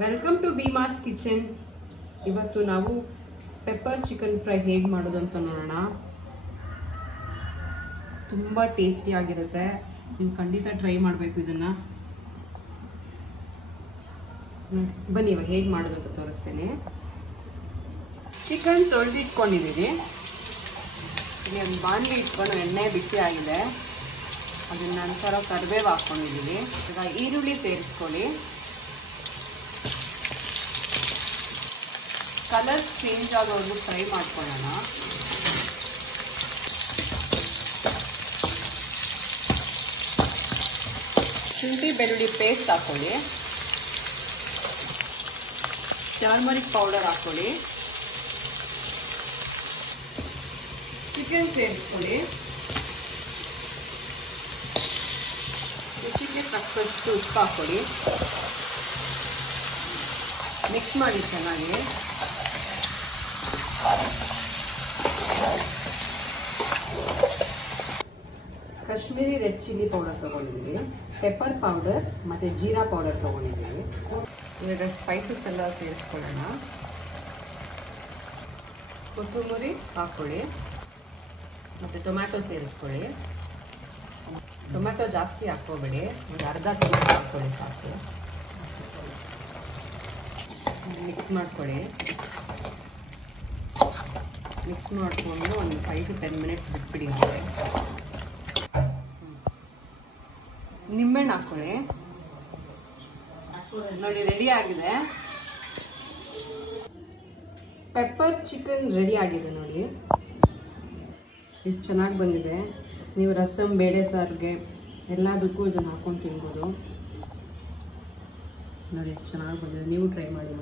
Welcome to Bheemas kitchen. ಇವತ್ತು ನಾವು pepper chicken fry ಹೇಗೆ ಮಾಡೋದು ಅಂತ ನೋಡೋಣ. ತುಂಬ ಟೇಸ್ಟಿ ಆಗಿರುತ್ತೆ, ನೀವು ಖಂಡಿತ ಟ್ರೈ ಮಾಡಬೇಕು ಇದನ್ನ. ಬನ್ನಿ ಇವಾಗ ಹೇಗೆ ಮಾಡೋದು ಅಂತ ತೋರಿಸ್ತೇನೆ. ಚಿಕನ್ ತೊಳೆದಿಟ್ಕೊಂಡಿದ್ದೀವಿ. ಇಲ್ಲಿ ಒಂದು ಬಾಣಲಿ ಇಟ್ಕೊಂಡು ಎಣ್ಣೆ ಬಿಸಿ ಆಗಿದೆ, ಅದನ್ನ ನಂತರ ಕರಿಬೇವು ಹಾಕ್ಕೊಂಡಿದ್ದೀವಿ. ಈಗ ಈರುಳ್ಳಿ ಸೇರಿಸ್ಕೊಳ್ಳಿ. ಕಲರ್ ಚೇಂಜ್ ಆಗೋವರೆಗೂ ಫ್ರೈ ಮಾಡ್ಕೊಳ್ಳೋಣ. ಶುಂಠಿ ಬೆಳ್ಳುಳ್ಳಿ ಪೇಸ್ಟ್ ಹಾಕೊಳ್ಳಿ. ಟರ್ಮರಿಕ್ ಪೌಡರ್ ಹಾಕೊಳ್ಳಿ. ಚಿಕನ್ ಸೇರಿಸ್ಕೊಳ್ಳಿ. ರುಚಿಗೆ ತಕ್ಕಷ್ಟು ಉಪ್ಪು ಹಾಕೊಳ್ಳಿ. ಮಿಕ್ಸ್ ಮಾಡಿ ಚೆನ್ನಾಗಿ. ಕಾಶ್ಮೀರಿ ರೆಡ್ ಚಿಲ್ಲಿ ಪೌಡರ್ ತಗೊಂಡಿದ್ದೀವಿ, ಪೆಪ್ಪರ್ ಪೌಡರ್ ಮತ್ತು ಜೀರಾ ಪೌಡರ್ ತಗೊಂಡಿದ್ದೀವಿ. ಇವಾಗ ಸ್ಪೈಸಸ್ ಎಲ್ಲ ಸೇರಿಸ್ಕೊಳ್ಳೋಣ. ಕೊತ್ತಂಬರಿ ಹಾಕ್ಕೊಳ್ಳಿ ಮತ್ತು ಟೊಮ್ಯಾಟೊ ಸೇರಿಸ್ಕೊಳ್ಳಿ. ಟೊಮ್ಯಾಟೊ ಜಾಸ್ತಿ ಹಾಕ್ಕೋಬೇಡಿ, ಒಂದು ಅರ್ಧ ಟೊಮ್ಯಾಟೊ ಹಾಕ್ಕೊಳ್ಳಿ ಸಾಕು. ಮಿಕ್ಸ್ ಮಾಡ್ಕೊಳ್ಳಿ. ಮಿಕ್ಸ್ ಮಾಡಿಕೊಂಡು ಒಂದು 5 to 10 minutes ಬಿಟ್ಬಿಡಿ. ನಿಂಬೆಹಣ್ಣು ಹಾಕ್ಕೊಳ್ಳಿ. ನೋಡಿ ರೆಡಿ ಆಗಿದೆ. ಪೆಪ್ಪರ್ ಚಿಕನ್ ರೆಡಿ ಆಗಿದೆ ನೋಡಿ. ಎಷ್ಟು ಚೆನ್ನಾಗಿ ಬಂದಿದೆ. ನೀವು ರಸಮ್, ಬೇಳೆ ಸಾರಿಗೆ ಎಲ್ಲದಕ್ಕೂ ಇದನ್ನು ಹಾಕೊಂಡು ತಿನ್ಬೋದು. ನೋಡಿ ಎಷ್ಟು ಚೆನ್ನಾಗಿ ಬಂದಿದೆ. ನೀವು ಟ್ರೈ ಮಾಡಿ.